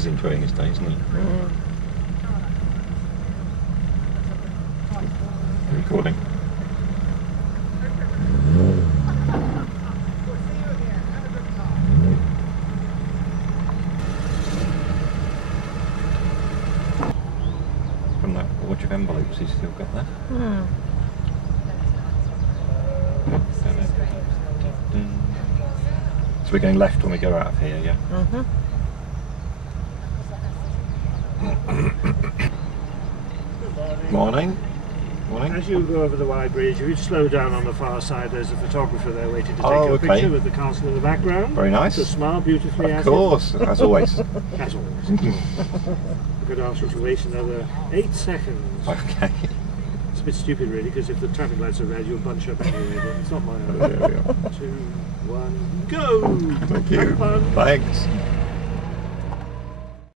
he's enjoying his day, isn't he? Recording. From that wad of envelopes he's still got there. So we're going left when we go out of here, yeah? Morning. Morning. As you go over the wide bridge, if you slow down on the far side, there's a photographer there waiting to take your picture with the castle in the background. Very nice. So smile beautifully Of course, as always. As always. I'm going to ask you to wait another 8 seconds. Okay. It's a bit stupid really, because if the traffic lights are red, you'll bunch up anyway, but it's not my own. There we are. 2, 1, go! Thank you. Have fun. Thanks.